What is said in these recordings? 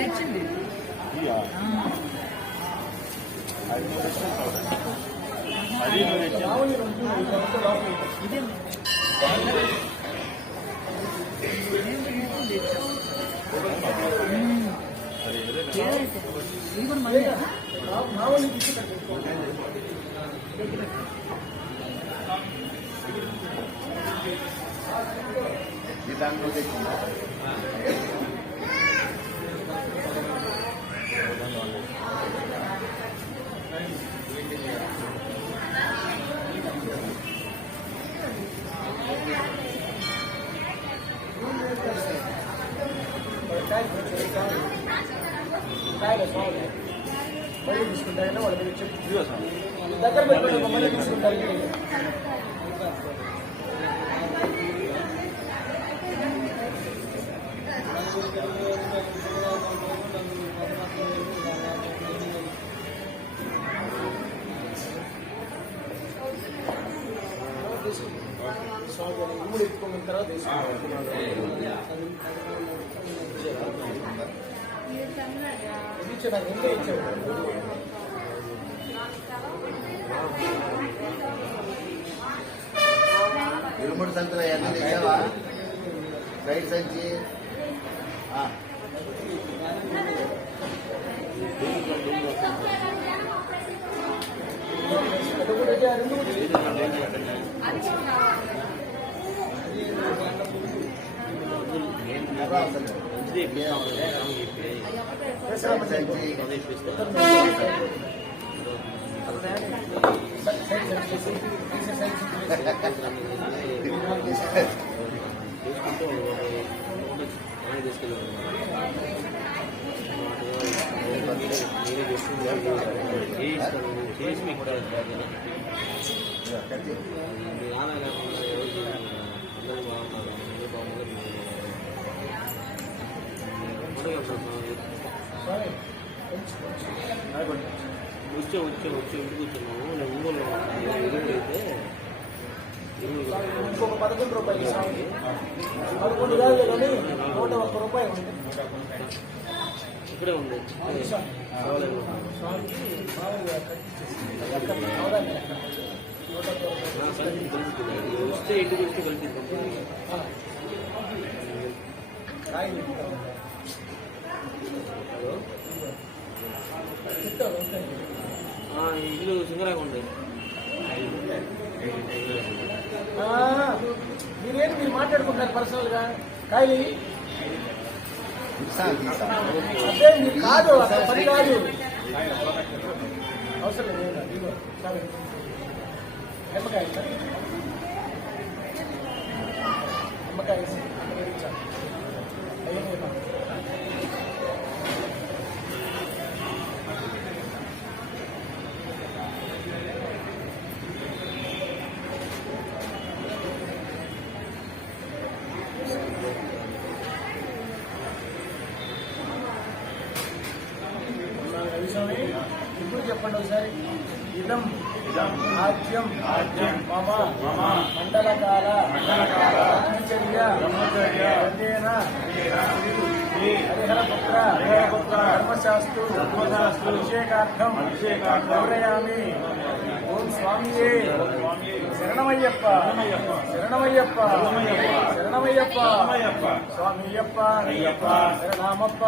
తెచ్చింది ఇది కూడా మళ్ళీ దాంట్లో తెచ్చిందా మళ్ళీ తీసుకుంటారని వాళ్ళ దగ్గర చెప్పి దగ్గర పెట్టుకుంటే మళ్ళీ తీసుకుంటారు. ఇమ్ముడు ఎత్తుకున్న తర్వాత ఇచ్చాడు ఎంతో ఇచ్చాడు. ఇరుముడు సంచులు అవన్నీ తెచ్చావా? రైట్ సంచి చేసి మీకు కూడా అందరూ బాగున్నారు, అందరూ బాగున్నారు. వచ్చే ఇంటికి వచ్చాము. నేను ఊళ్ళో ఎరువులు అయితే ఇంకొక 11 రూపాయలు స్వామికి 11 కాదు కానీ 101 రూపాయలు ఉంది. ఇక్కడే ఉంది వస్తే ఇంటికి వచ్చి కలిసి ఇల్లు సింగరాగా ఉంది. మీరేంటి మీరు మాట్లాడుకుంటారు పర్సనల్ గా కాయలు అదే మీరు కాదు అసలు పని కాదు అవసరం లేదు. నిమ్మకాయ నిమ్మకాయ ఇప్పుడు చెప్పండి ఒకసారి. ఇదం ఆద్యం మమ మండలకాల బ్రహ్మచర్య హరిహరపుత్ర ధర్మశాస్త్రు అభిషేకార్థం గౌరయామి. ఓం స్వామియే శరణమయ్యప్ప శరణమయ్యప్ప శరణమయ్యప్ప స్వామియప్ప శరణామప్ప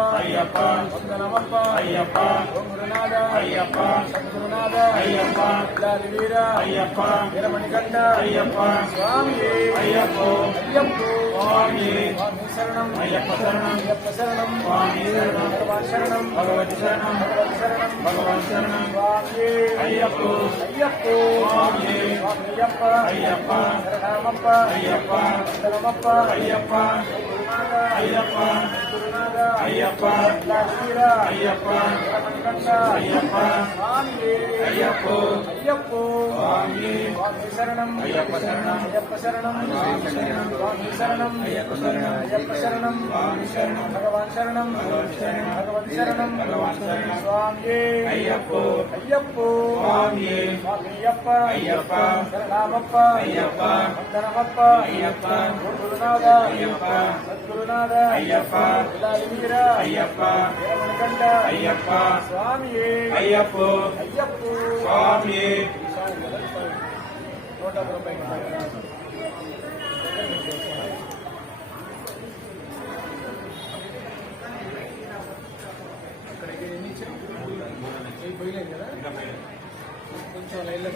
వందనమప్ప ఓం గురునాథ సద్గురునాథ వీర వీరమణికంఠ స్వామియే అయ్యప్ప స్వామి శరణం అయ్యప్ప శరణం భగవాన్ శరణం భగవతి శరణం భగవాన్ శరణం స్వామియే అయ్యప్ప స్వామియప్ప శరణామప్ప వందనమప్ప గురునాథ వీర వీరమణికంఠ స్వామియే అయ్యప్ప స్వామి శరణం అయ్యప్ప శరణం స్వామి శరణం అయ్యప్ప శరణం భగవాన్ శరణం భగవతి శరణం స్వామియే అయ్యప్ప స్వామియప్ప శరణామప్ప వందనమప్ప గురునాథ సద్గురునాథ అయ్యప్ప ఇలాలిమీర అయ్యప్ప వీరమణికంఠ అయ్యప్ప స్వామియే అయ్యప్ప అయ్యప్ప స్వామి 100 రూపాయలు అక్కడికి ఎన్ని ఇచ్చాం పోయలేదు కదా కొంచెం లైన్లో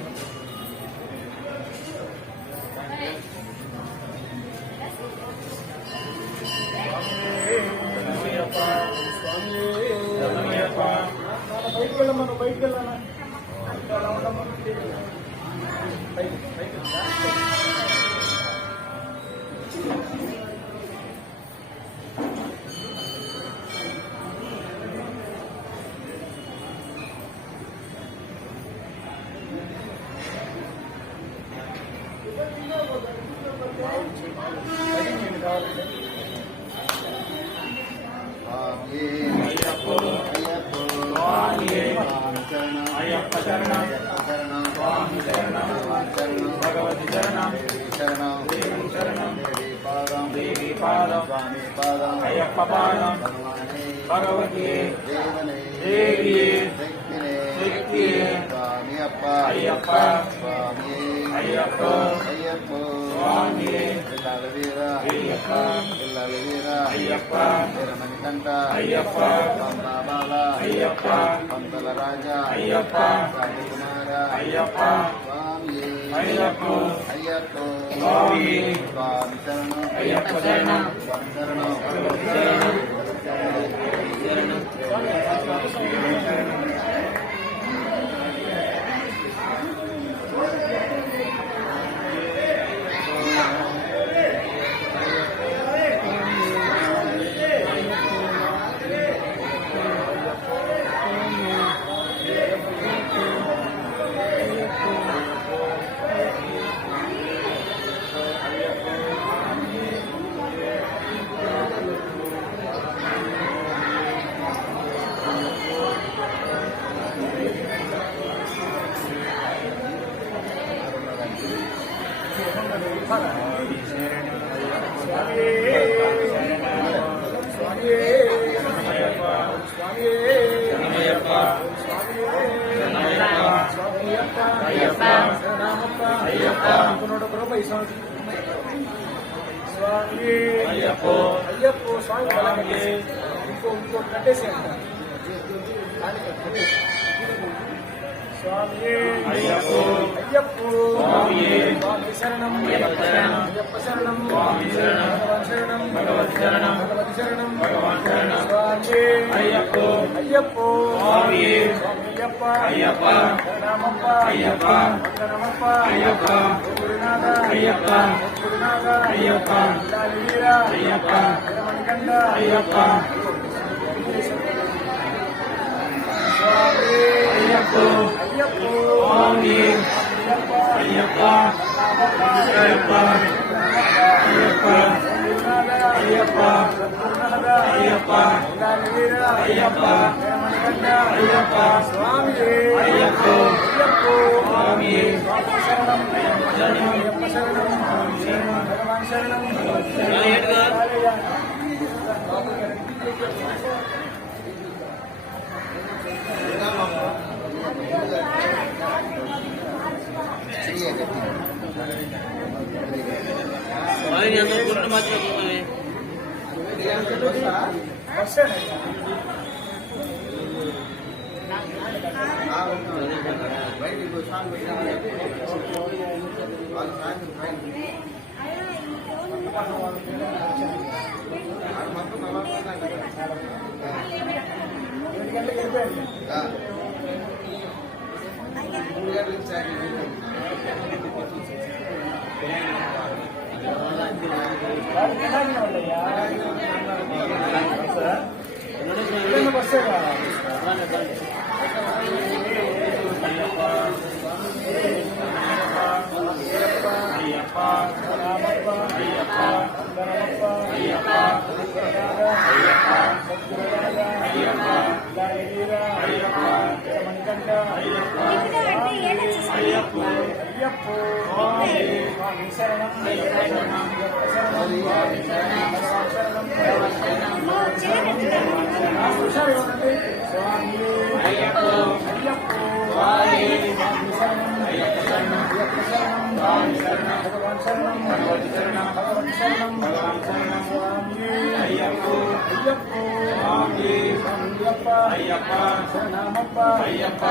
బయటకు వెళ్ళమ్మా నువ్వు బయటకు వెళ్ళానా అలా ఉండమ్మా బయట కావాలండి అయ్యప్ప శరణం స్వామి శరణం భగవతి శరణం దేవి శరణం దేవి పాదం అయ్యప్ప పాదం భగవతి దేవి శక్తి అయ్యప్ప అయ్యప్ప స్వామి అయ్యప్ప అయ్యప్ప వీరమణికంఠ అయ్యప్ప పంబాబాల అయ్యప్ప పంతల రాజా అయ్యప్ప రాజకుమార అయ్యప్ప స్వామి అయ్యప్ప అయ్యప్ప స్వామి స్వామి శరణం అయ్యప్ప శరణం స్వామి శరణం అయ్యప్ప స్వామి ఇంకో కట్టేసి అంట స్వామి అయ్యప్ప అయ్యప్ప స్వామి స్వామి శరణం అయ్యప్ప శరణం అయ్యప్ప శరణం స్వామి శరణం భగవన్ శరణం భగవతి శరణం భగవతి శరణం భగవాన్ శరణం స్వామి అయ్యప్ప అయ్యప్ప స్వామి అయ్యప్ప అయ్యప్ప శరణమప్ప అయ్యప్ప వందనమప్ప అయ్యప్ప గురునాథ అయ్యప్ప గురునాథ అయ్యప్ప వీర అయ్యప్ప వీరమణికంఠ అయ్యప్ప స్వామి అయ్యప్ప అయ్యప్ప స్వామి అయ్యప్ప అయ్యప్ప అయ్యప్ప అయ్యప్ప గురునాథ అయ్యప్ప గురునాథ అయ్యప్ప వీర అయ్యప్ప వీరమణికంఠ అయ్యప్ప స్వామి అయ్యప్ప అయ్యప్ప స్వామి శరణం అయ్యప్ప శరణం భగవాన్ శరణం స్వామి అందరూ గుర్తు మాత్రం బస్సే బస్సే శరణం శరణం భగవాన్ శరణం స్వామి అయ్యప్పో అయ్యప్పో స్వామి అయ్యప్ప అయ్యప్ప శరణమప్ప అయ్యప్ప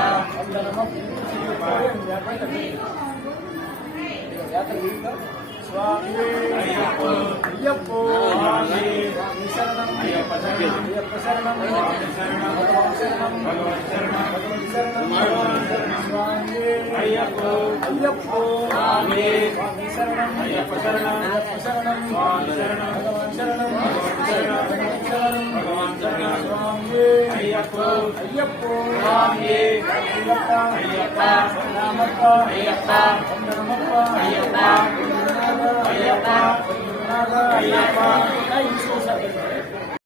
స్వామి అయ్యప్పో అయ్యప్పో స్వామి శరణం అయ్యప్ప శరణం అయ్యప్ప శరణం భగవాన్ శరణం భగవాన్ శరణం భగవాన్ శరణం భగవాన్ శరణం స్వామి అయ్యప్పో అయ్యప్పో స్వామి స్వామి శరణం అయ్యప్ప శరణం అయ్యప్ప శరణం స్వామి శరణం భగవాన్ శరణం భగవాన్ శరణం భగవాన్ శరణం భగవాన్ శరణం స్వామి అయ్యప్పో అయ్యప్పో స్వామి అయ్యప్ప అయ్యప్ప శరణమప్ప అయ్యప్ప శరణమప్ప అయ్యప్ప అయ్యప్ప అయ్యప్ప